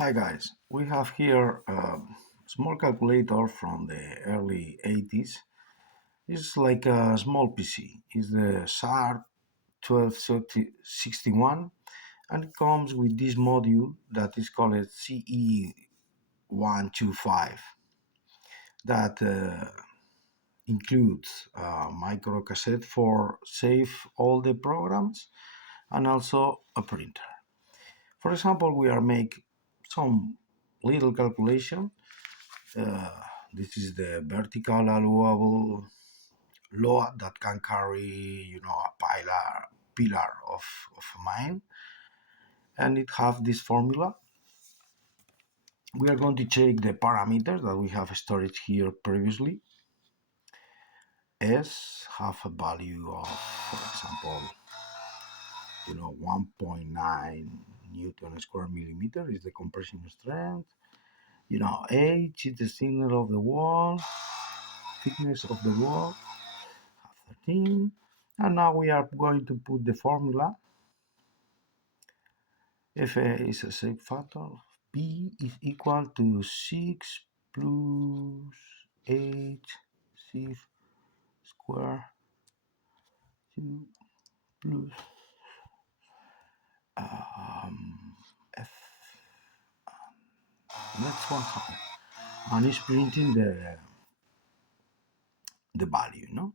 Hi guys, we have here a small calculator from the early 80s. It's like a small PC. It's the ce-125p and it comes with this module that is called ce-125 that includes a micro cassette for save all the programs and also a printer. For example, we are make some little calculation. This is the vertical allowable load that can carry, a pillar of mine, and it have this formula. We are going to check the parameters that we have stored here previously. S have a value of, for example, 1.9 Newton square millimeter is the compression strength. H is the thickness of the wall, have 13. And now we are going to put the formula. F is a shape factor. P is equal to 6 plus H C square 2 plus F. That's what happened. And it's printing the value,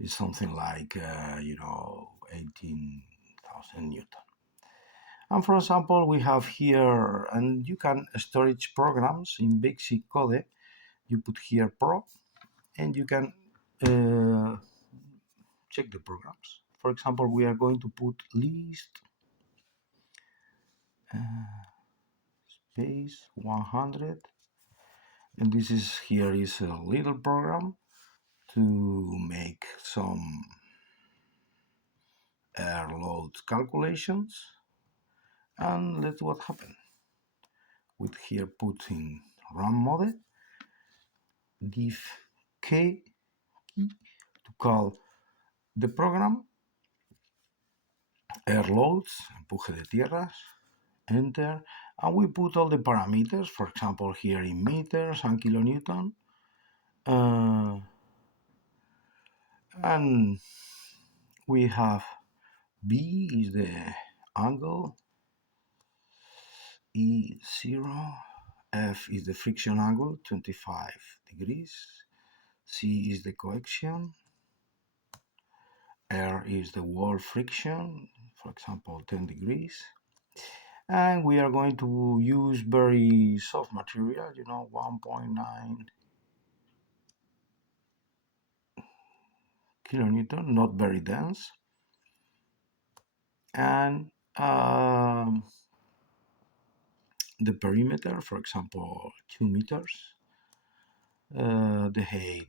It's something like, 18,000 Newton. And for example, we have here, and you can storage programs in basic code. You put here Pro, and you can check the programs. For example, we are going to put list space 100, and this is here is a little program to make some air load calculations, and let's what happen with here putting run mode, div k key to call the program, air loads, empuje de tierras, enter, and we put all the parameters, for example here in meters and kilonewton, and we have B is the angle, E0, F is the friction angle, 25 degrees, C is the coaxium, R is the wall friction, for example 10 degrees, and we are going to use very soft material, 1.9 kilonewton, not very dense, and the perimeter, for example 2 meters, the height,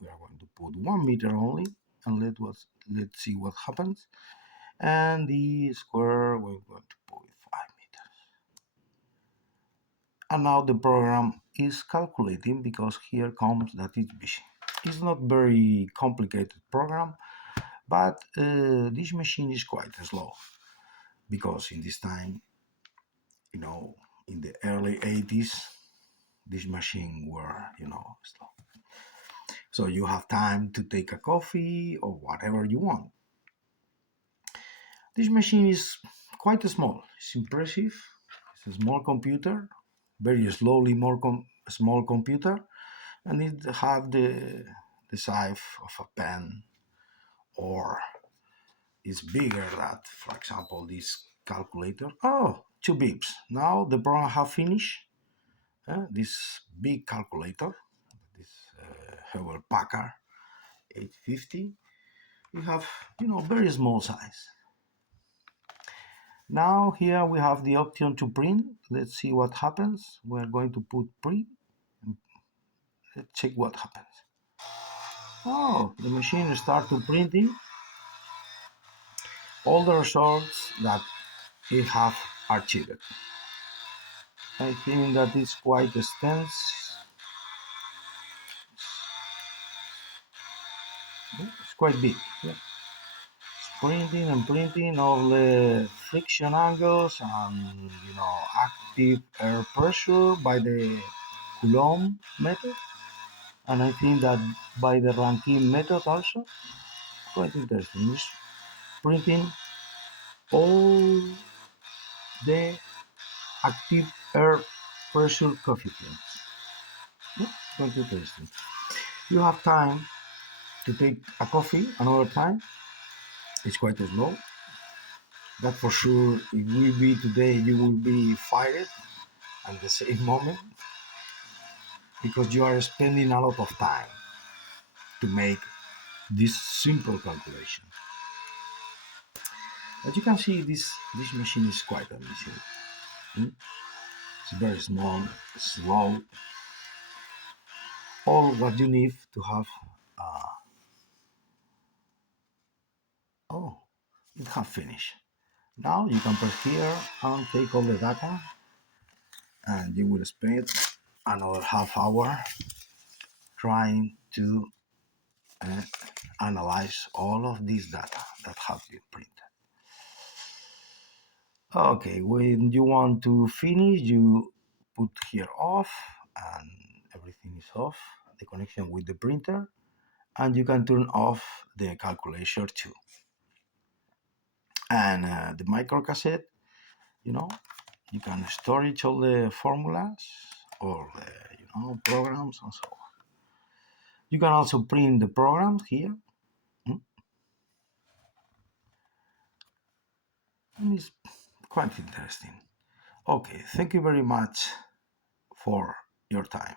we are going to put 1 meter only, and let's see what happens, and the square we're going to put 5 meters. And now the program is calculating, because here comes that it's busy. It's not very complicated program, but this machine is quite slow, because in this time, in the early 80s, this machine were, slow. So you have time to take a coffee or whatever you want. This machine is quite small. It's impressive. It's a small computer, very slowly small computer, and it have the size of a pen, or it's bigger than, for example, this calculator. Oh, 2 beeps. Now the program have finished. This big calculator, this Hewlett Packard 850. We have, very small size. Now here we have the option to print. Let's see what happens. We're going to put print. Let's check what happens. Oh, the machine starts to printing all the results that it have achieved. I think that is quite extensive. It's quite big. Yeah. Printing and printing all the friction angles and active air pressure by the Coulomb method, and I think that by the Rankine method also. Quite interesting. It's printing all the active air pressure coefficients. Yeah, quite interesting. You have time to take a coffee another time. It's quite slow. That for sure, it will be today, you will be fired at the same moment because you are spending a lot of time to make this simple calculation. As you can see, this machine is quite amazing. It's very small, slow. All what you need to have. Oh, it have finished. Now you can press here and take all the data, and you will spend another half hour trying to uh, analyze all of this data that have been printed. Okay, when you want to finish, you put here off, and everything is off, the connection with the printer, and you can turn off the calculator too. And the microcassette, you know, you can store it all the formulas or the programs and so on. You can also print the programs here, and it's quite interesting. Okay, thank you very much for your time.